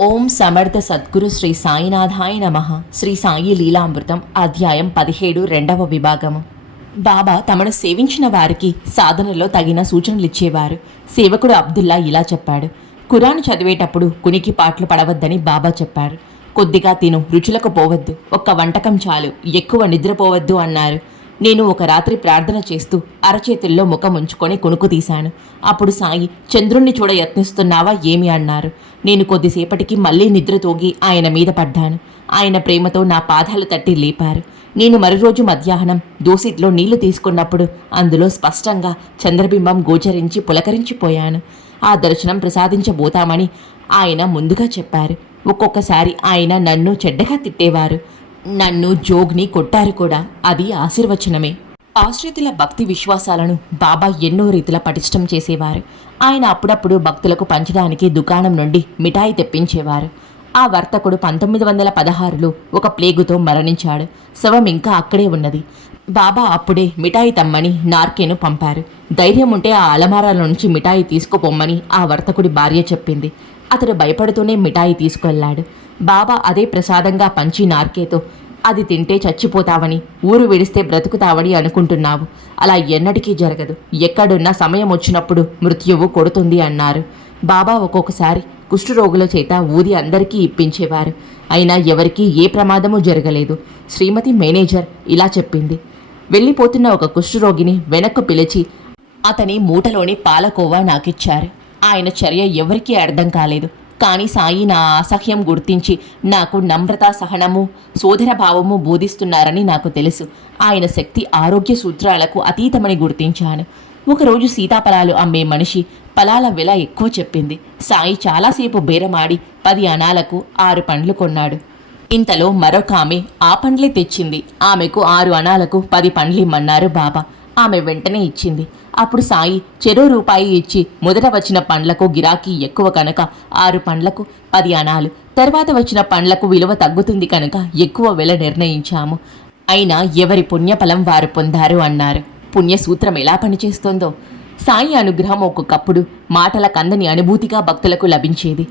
ఓం సమర్థ సద్గురు శ్రీ సాయినాథాయ నమ. శ్రీ సాయి లీలామృతం అధ్యాయం పదిహేడు రెండవ విభాగము. బాబా తమను సేవించిన వారికి సాధనలో తగిన సూచనలు ఇచ్చేవారు. సేవకుడు అబ్దుల్లా ఇలా చెప్పాడు. కురాను చదివేటప్పుడు కునికి పాటలు పడవద్దని బాబా చెప్పారు. కొద్దిగా తిను రుచులకు పోవద్దు ఒక్క వంటకం చాలు ఎక్కువ నిద్రపోవద్దు అన్నారు. నేను ఒక రాత్రి ప్రార్థన చేస్తూ అరచేతుల్లో ముఖం ఉంచుకొని కునుకు తీశాను. అప్పుడు సాయి చంద్రుణ్ణి చూడ యత్నిస్తున్నావా? ఏమి? అన్నారు. నేను కొద్దిసేపటికి మళ్ళీ నిద్ర తోగి ఆయన మీద పడ్డాను. ఆయన ప్రేమతో నా పాదాలు తట్టి లేపారు. నేను మరురోజు మధ్యాహ్నం దోసిట్లో నీళ్ళు తీసుకున్నప్పుడు అందులో స్పష్టంగా చంద్రబింబం గోచరించి పులకరించిపోయాను. ఆ దర్శనం ప్రసాదించబోతామని ఆయన ముందుగా చెప్పారు. ఒక్కొక్కసారి ఆయన నన్ను చెడ్డగా తిట్టేవారు. నన్ను జోగ్ని కొట్టారు కూడా. అది ఆశీర్వచనమే. ఆశ్రితుల భక్తి విశ్వాసాలను బాబా ఎన్నో రీతిలో పటిష్టం చేసేవారు. ఆయన అప్పుడప్పుడు భక్తులకు పంచడానికి దుకాణం నుండి మిఠాయి తెప్పించేవారు. ఆ వర్తకుడు పంతొమ్మిది వందల పదహారులో ఒక ప్లేగుతో మరణించాడు. శవం ఇంకా అక్కడే ఉన్నది. బాబా అప్పుడే మిఠాయి తమ్మని నార్కేను పంపారు. ధైర్యం ఉంటే ఆ అలమారాల నుంచి మిఠాయి తీసుకుపోమ్మని ఆ వర్తకుడి భార్య చెప్పింది. అతడు భయపడుతూనే మిఠాయి తీసుకెళ్ళాడు. బాబా అదే ప్రసాదంగా పంచి నార్కేతో. అది తింటే చచ్చిపోతావని ఊరు విడిస్తే బ్రతుకుతావని అనుకుంటున్నావు. అలా ఎన్నటికీ జరగదు. ఎక్కడున్నా సమయం వచ్చినప్పుడు మృత్యువు కొడుతుంది అన్నారు. బాబా ఒక్కొక్కసారి కుష్ఠరోగుల చేత ఊది అందరికీ ఇప్పించేవారు. అయినా ఎవరికీ ఏ ప్రమాదము జరగలేదు. శ్రీమతి మేనేజర్ ఇలా చెప్పింది. వెళ్ళిపోతున్న ఒక కుష్ఠరోగిని వెనక్కు పిలిచి అతని మూటలోని పాలకోవా నాకిచ్చారు. ఆయన చర్య ఎవరికీ అర్థం కాలేదు. కానీ సాయి నా అసహ్యం గుర్తించి నాకు నమ్రత సహనము సోదర భావము బోధిస్తున్నారని నాకు తెలుసు. ఆయన శక్తి ఆరోగ్య సూత్రాలకు అతీతమని గుర్తించాను. ఒకరోజు సీతాఫలాలు అమ్మే మనిషి ఫలాల వెల ఎక్కువ చెప్పింది. సాయి చాలాసేపు బేరమాడి పది అనాలకు ఆరు పండ్లు కొన్నాడు. ఇంతలో మరొక ఆమె ఆ పండ్లే తెచ్చింది. ఆమెకు ఆరు అనాలకు పది పండ్లు ఇమ్మన్నారు బాబా. ఆమె వెంటనే ఇచ్చింది. అప్పుడు సాయి చెరో రూపాయి ఇచ్చి మొదట వచ్చిన పండ్లకు గిరాకీ ఎక్కువ కనుక ఆరు పండ్లకు పది అనాలు తర్వాత వచ్చిన పండ్లకు విలువ తగ్గుతుంది కనుక ఎక్కువ వెల నిర్ణయించాము. అయినా ఎవరి పుణ్యఫలం వారు పొందారు అన్నారు. పుణ్యసూత్రం ఎలా పనిచేస్తోందో? సాయి అనుగ్రహం ఒక్కొక్కప్పుడు మాటల కందని అనుభూతిగా భక్తులకు లభించేది.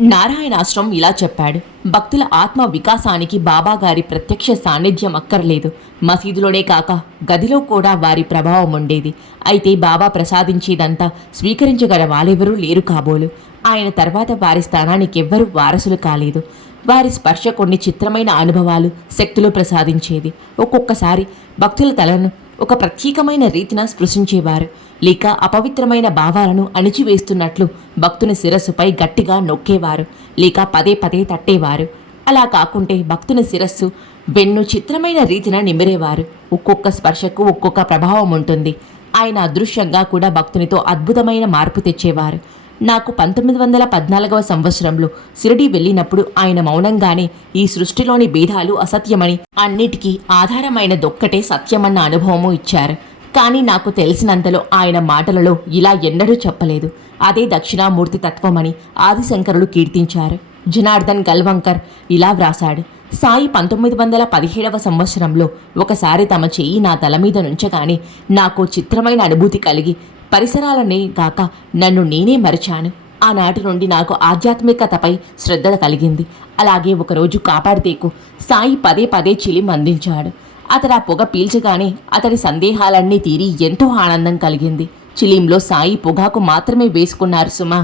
నారాయణాశ్రం ఇలా చెప్పాడు. భక్తుల ఆత్మ వికాసానికి బాబా గారి ప్రత్యక్ష సాన్నిధ్యం అక్కర్లేదు. మసీదులోనే కాక గదిలో కూడా వారి ప్రభావం ఉండేది. అయితే బాబా ప్రసాదించేదంతా స్వీకరించగల వాళ్ళెవరూ లేరు కాబోలు. ఆయన తర్వాత వారి స్థానానికి ఎవ్వరూ వారసులు కాలేదు. వారి స్పర్శ కొన్ని చిత్రమైన అనుభవాలు శక్తులు ప్రసాదించేది. ఒక్కొక్కసారి భక్తుల తలను ఒక ప్రత్యేకమైన రీతిన స్పృశించేవారు. లేక అపవిత్రమైన భావాలను అణిచివేస్తున్నట్లు భక్తుని శిరస్సుపై గట్టిగా నొక్కేవారు లేక పదే పదే తట్టేవారు. అలా కాకుంటే భక్తుని శిరస్సు వెన్ను చిత్రమైన రీతిన నిమిరేవారు. ఒక్కొక్క స్పర్శకు ఒక్కొక్క ప్రభావం ఉంటుంది. ఆయన అదృశ్యంగా కూడా భక్తునితో అద్భుతమైన మార్పు తెచ్చేవారు. నాకు పంతొమ్మిది వందల పద్నాలుగవ సంవత్సరంలో సిరిడి వెళ్ళినప్పుడు ఆయన మౌనంగానే ఈ సృష్టిలోని భేదాలు అసత్యమని అన్నిటికీ ఆధారమైనదొక్కటే సత్యమన్న అనుభవము ఇచ్చారు. కానీ నాకు తెలిసినంతలో ఆయన మాటలలో ఇలా ఎన్నడూ చెప్పలేదు. అదే దక్షిణామూర్తి తత్వమని ఆదిశంకరులు కీర్తించారు. జనార్దన్ గల్వంకర్ ఇలా వ్రాశాడు. సాయి పంతొమ్మిది వందల పదిహేడవ సంవత్సరంలో ఒకసారి తమ చెయ్యి నా తల మీద నుంచగానే నాకు చిత్రమైన అనుభూతి కలిగి పరిసరాలనే కాక నన్ను నేనే మరిచాను. ఆనాటి నుండి నాకు ఆధ్యాత్మికతపై శ్రద్ధ కలిగింది. అలాగే ఒకరోజు కాపాడితేకు సాయి పదే పదే చిలిం అందించాడు. అతడు ఆ పొగ పీల్చగానే అతడి సందేహాలన్నీ తీరి ఎంతో ఆనందం కలిగింది. చిలీంలో సాయి పొగాకు మాత్రమే వేసుకున్నారు సుమా.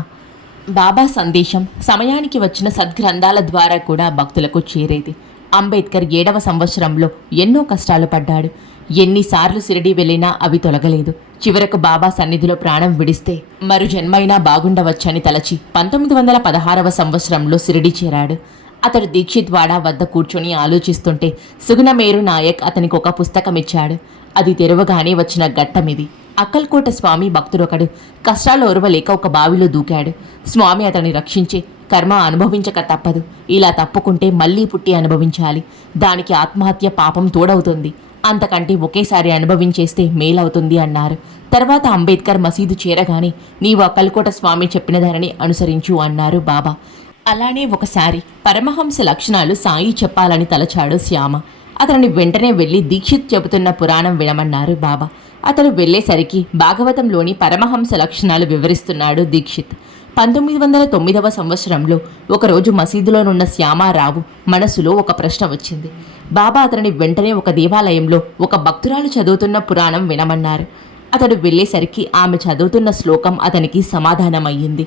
బాబా సందేశం సమయానికి వచ్చిన సద్గ్రంథాల ద్వారా కూడా భక్తులకు చేరేది. అంబేద్కర్ ఏడవ సంవత్సరంలో ఎన్నో కష్టాలు పడ్డాడు. ఎన్నిసార్లు సిరిడి వెళ్ళినా అవి తొలగలేదు. చివరకు బాబా సన్నిధిలో ప్రాణం విడిస్తే మరు జన్మైనా బాగుండవచ్చని తలచి పంతొమ్మిది వందల పదహారవ సంవత్సరంలో సిరిడి చేరాడు. అతడు దీక్షిత్వాడ వద్ద కూర్చొని ఆలోచిస్తుంటే సుగుణమేరు నాయక్ అతనికి ఒక పుస్తకం ఇచ్చాడు అది తెరవగానే వచ్చిన ఘట్టమిది. అక్కల్కోట స్వామి భక్తుడొకడు కష్టాలు ఓర్వలేక ఒక బావిలో దూకాడు. స్వామి అతన్ని రక్షించి కర్మ అనుభవించక తప్పదు. ఇలా తప్పుకుంటే మళ్ళీ పుట్టి అనుభవించాలి. దానికి ఆత్మహత్య పాపం తోడవుతుంది. అంతకంటే ఒకేసారి అనుభవించేస్తే మేలవుతుంది అన్నారు. తర్వాత అంబేద్కర్ మసీదు చేరగానే నీవు అక్కల్కోట స్వామి చెప్పిన దానిని అనుసరించు అన్నారు బాబా. అలానే ఒకసారి పరమహంస లక్షణాలు సాయి చెప్పాలని తలచాడు శ్యామ. అతనిని వెంటనే వెళ్ళి దీక్షిత్ చెబుతున్న పురాణం వినమన్నారు బాబా. అతను వెళ్ళేసరికి భాగవతంలోని పరమహంస లక్షణాలు వివరిస్తున్నాడు దీక్షిత్. పంతొమ్మిది వందల తొమ్మిదవ సంవత్సరంలో ఒకరోజు మసీదులోనున్న శ్యామారావు మనసులో ఒక ప్రశ్న వచ్చింది. బాబా అతనిని వెంటనే ఒక దేవాలయంలో ఒక భక్తురాలు చదువుతున్న పురాణం వినమన్నారు. అతడు వెళ్ళేసరికి ఆమె చదువుతున్న శ్లోకం అతనికి సమాధానమయ్యింది.